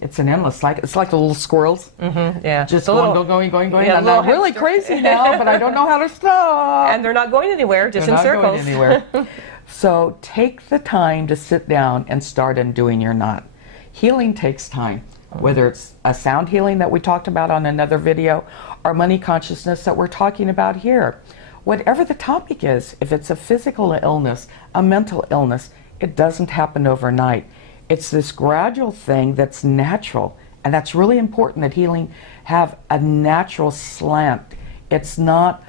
It's an endless cycle. It's like the little squirrels. Yeah. Just going. Yeah, And I'm really crazy now, but I don't know how to stop. And they're not going anywhere, just They're in not circles. going anywhere. So take the time to sit down and start undoing your knot. Healing takes time, whether it's a sound healing that we talked about on another video, or money consciousness that we're talking about here. Whatever the topic is, if it's a physical illness, a mental illness, it doesn't happen overnight. It's this gradual thing that's natural, and that's really important that healing have a natural slant. It's not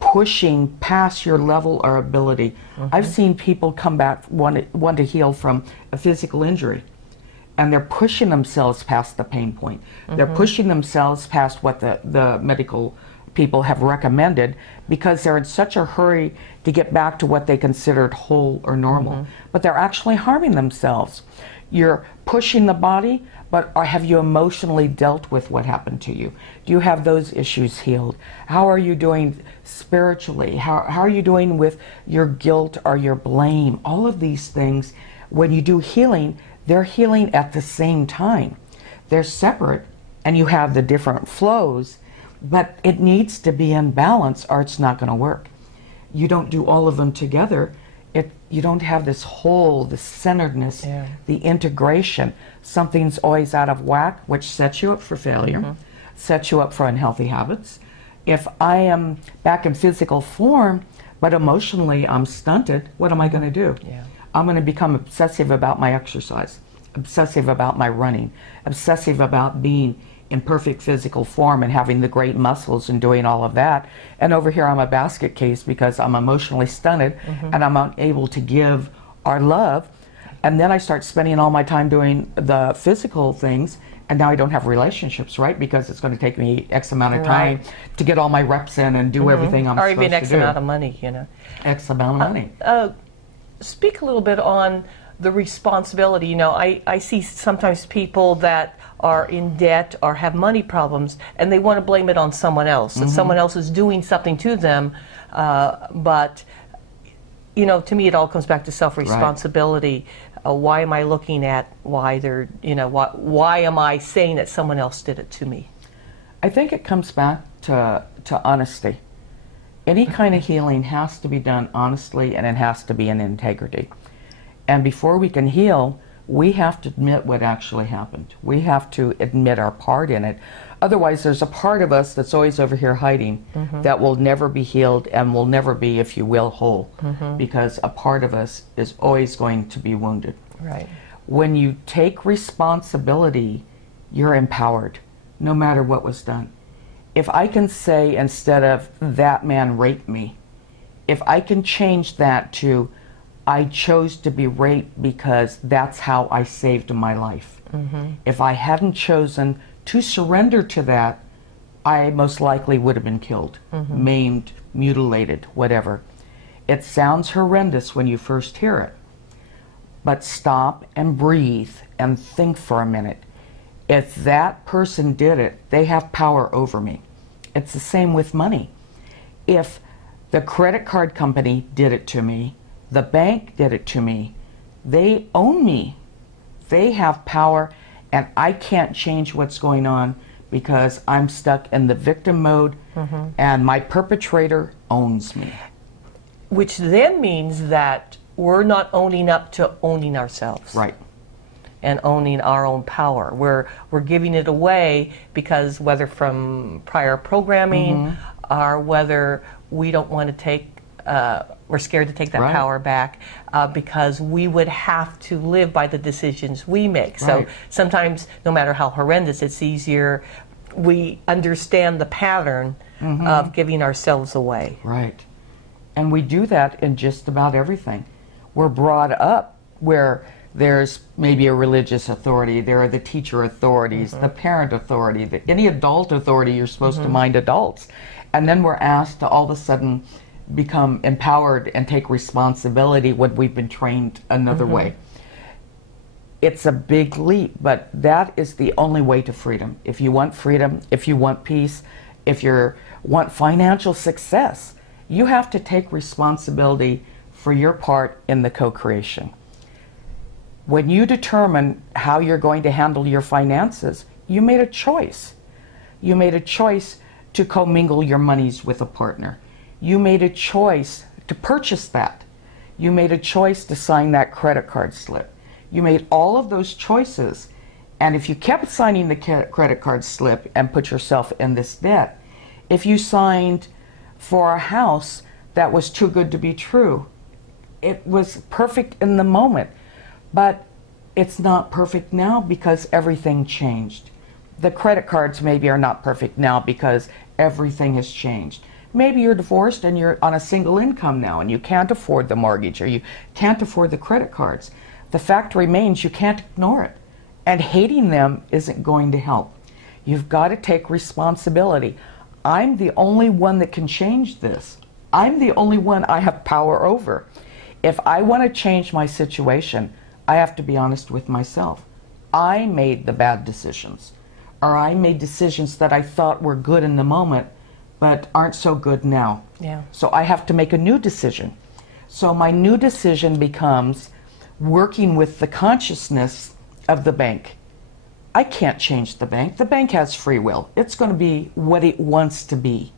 pushing past your level or ability. I've seen people come back, want to heal from a physical injury, and they're pushing themselves past the pain point. They're pushing themselves past what the medical people have recommended because they're in such a hurry to get back to what they considered whole or normal. But they're actually harming themselves. You're pushing the body, but have you emotionally dealt with what happened to you? Do you have those issues healed? How are you doing spiritually? How are you doing with your guilt or your blame? All of these things, when you do healing, they're healing at the same time. They're separate, and you have the different flows, but it needs to be in balance or it's not going to work. You don't do all of them together. You don't have this whole, the centeredness, the integration. Something's always out of whack, which sets you up for failure, sets you up for unhealthy habits. If I am back in physical form, but emotionally I'm stunted, what am I going to do? I'm going to become obsessive about my exercise, obsessive about my running, obsessive about being in perfect physical form and having the great muscles and doing all of that. And over here I'm a basket case because I'm emotionally stunted and I'm unable to give our love. And then I start spending all my time doing the physical things, and now I don't have relationships, right? Because it's going to take me X amount of time to get all my reps in and do everything I'm supposed to do. Or even X amount of money, you know. X amount of money. Speak a little bit on the responsibility. You know, I see sometimes people that are in debt or have money problems, and they want to blame it on someone else, that someone else is doing something to them. But, you know, to me it all comes back to self-responsibility. Why am I looking at why they're, you know, why am I saying that someone else did it to me? I think it comes back to honesty. Any kind of healing has to be done honestly, and it has to be in integrity. And before we can heal, we have to admit what actually happened. We have to admit our part in it. Otherwise, there's a part of us that's always over here hiding that will never be healed and will never be, if you will, whole. Because a part of us is always going to be wounded. Right. When you take responsibility, you're empowered, no matter what was done. If I can say, instead of that man raped me, if I can change that to I chose to be raped because that's how I saved my life. If I hadn't chosen to surrender to that, I most likely would have been killed, maimed, mutilated, whatever. It sounds horrendous when you first hear it, but stop and breathe and think for a minute. If that person did it, they have power over me. It's the same with money. If the credit card company did it to me, the bank did it to me, they own me. They have power, and I can't change what's going on because I'm stuck in the victim mode, and my perpetrator owns me. Which then means that we're not owning up to owning ourselves. Right. And owning our own power. We're giving it away because whether from prior programming or whether we don't want to take, we're scared to take that power back because we would have to live by the decisions we make. So sometimes, no matter how horrendous, it's easier. We understand the pattern of giving ourselves away. Right. And we do that in just about everything. We're brought up where there's maybe a religious authority, there are the teacher authorities, the parent authority, any adult authority, you're supposed to mind adults. And then we're asked to all of a sudden become empowered and take responsibility when we've been trained another way. It's a big leap, but that is the only way to freedom. If you want freedom, if you want peace, if you want financial success, you have to take responsibility for your part in the co-creation. When you determine how you're going to handle your finances, you made a choice. You made a choice to commingle your monies with a partner. You made a choice to purchase that. You made a choice to sign that credit card slip. You made all of those choices, and if you kept signing the credit card slip and put yourself in this debt, if you signed for a house that was too good to be true, it was perfect in the moment, but it's not perfect now because everything changed. The credit cards maybe are not perfect now because everything has changed. Maybe you're divorced and you're on a single income now and you can't afford the mortgage or you can't afford the credit cards. The fact remains you can't ignore it, and hating them isn't going to help. You've got to take responsibility. I'm the only one that can change this. I'm the only one I have power over. If I want to change my situation, I have to be honest with myself. I made the bad decisions, or I made decisions that I thought were good in the moment but aren't so good now. Yeah. So I have to make a new decision. So my new decision becomes working with the consciousness of the bank. I can't change the bank. The bank has free will. It's going to be what it wants to be.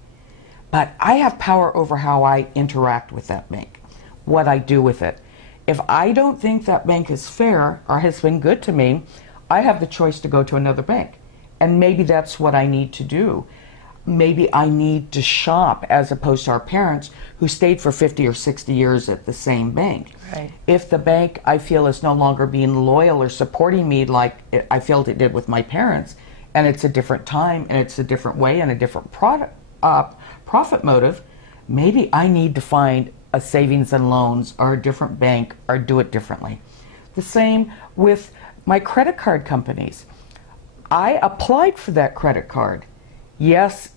But I have power over how I interact with that bank, what I do with it. If I don't think that bank is fair or has been good to me, I have the choice to go to another bank. And maybe that's what I need to do. Maybe I need to shop as opposed to our parents who stayed for 50 or 60 years at the same bank. Right. If the bank I feel is no longer being loyal or supporting me like I felt it did with my parents, and it's a different time and it's a different way and a different profit motive, maybe I need to find a savings and loans or a different bank or do it differently. The same with my credit card companies. I applied for that credit card. Yes,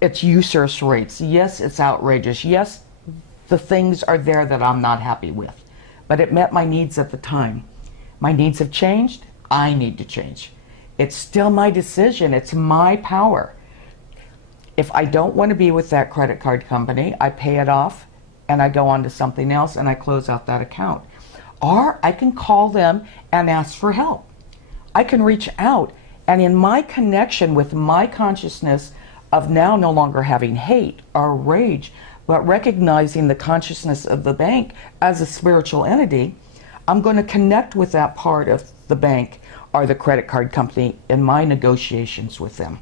it's usurious rates. Yes, it's outrageous. Yes, the things are there that I'm not happy with. But it met my needs at the time. My needs have changed. I need to change. It's still my decision. It's my power. If I don't want to be with that credit card company, I pay it off and I go on to something else and I close out that account. Or I can call them and ask for help. I can reach out, and in my connection with my consciousness of now no longer having hate or rage, but recognizing the consciousness of the bank as a spiritual entity, I'm going to connect with that part of the bank or the credit card company in my negotiations with them.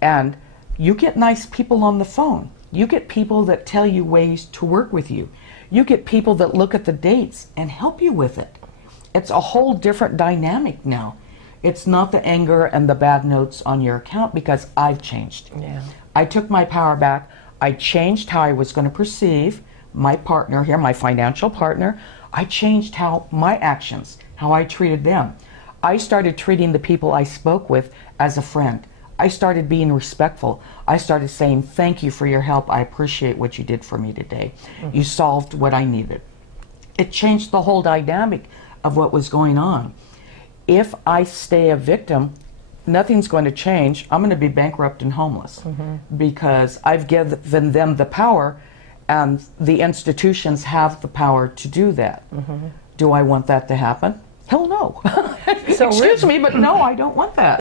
And you get nice people on the phone. You get people that tell you ways to work with you. You get people that look at the dates and help you with it. It's a whole different dynamic now. It's not the anger and the bad notes on your account because I've changed. Yeah. I took my power back. I changed how I was going to perceive my partner here, my financial partner. I changed how my actions, how I treated them. I started treating the people I spoke with as a friend. I started being respectful. I started saying, thank you for your help. I appreciate what you did for me today. Mm-hmm. You solved what I needed. It changed the whole dynamic of what was going on. If I stay a victim, nothing's going to change. I'm going to be bankrupt and homeless because I've given them the power, and the institutions have the power to do that. Do I want that to happen? Hell no. So excuse me, but no, I don't want that.